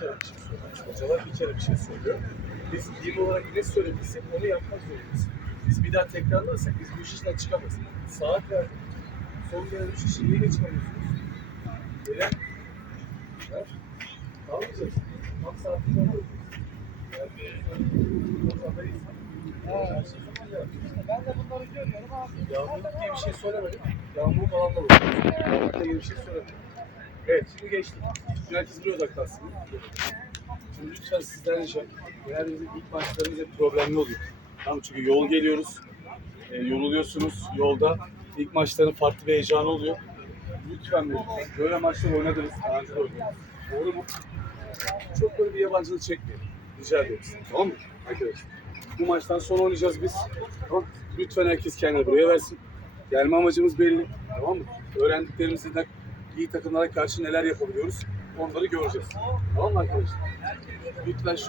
kere bir şey söylemiş. Hocalar bir kere bir şey söylüyor. Biz bilim olarak ne söylediysek onu yapmak zorundayız. Biz bir daha tekrarlarsak biz bu işten çıkamayız. Saat verdik. Son gelen üç kişi niye geçmiyorsunuz? Böyle. Ver. Kalmayacağız. Tam saatinde olacağız. Yani, haberiyiz. Her şey. Ben de bunları görüyorum abi. Yağmurluk diye bir şey söylemedim. Yağmur falan da var. Yağmurlukla ilgili bir şey söylemedim. Evet, şimdi geçtik. Şimdi herkes buraya odaklansın. Şimdi lütfen sizden ricam. Genelde ilk maçlarımız hep problemli oluyor. Tamam çünkü yol geliyoruz. E, yoruluyorsunuz yolda. İlk maçların farklı bir heyecanı oluyor. Lütfen böyle, maçlar oynadınız. Daha de. Doğru mu? Çok böyle bir yabancılık çekmeyin. Rica ediyorum. Tamam mı? Arkadaşlar. Bu maçtan sonra oynayacağız biz. Tamam. Lütfen herkes kendini buraya versin. Gelme amacımız belli. Tamam mı? Öğrendiklerimizden iyi takımlara karşı neler yapabiliyoruz onları göreceğiz. Tamam mı arkadaşlar? Lütfen şu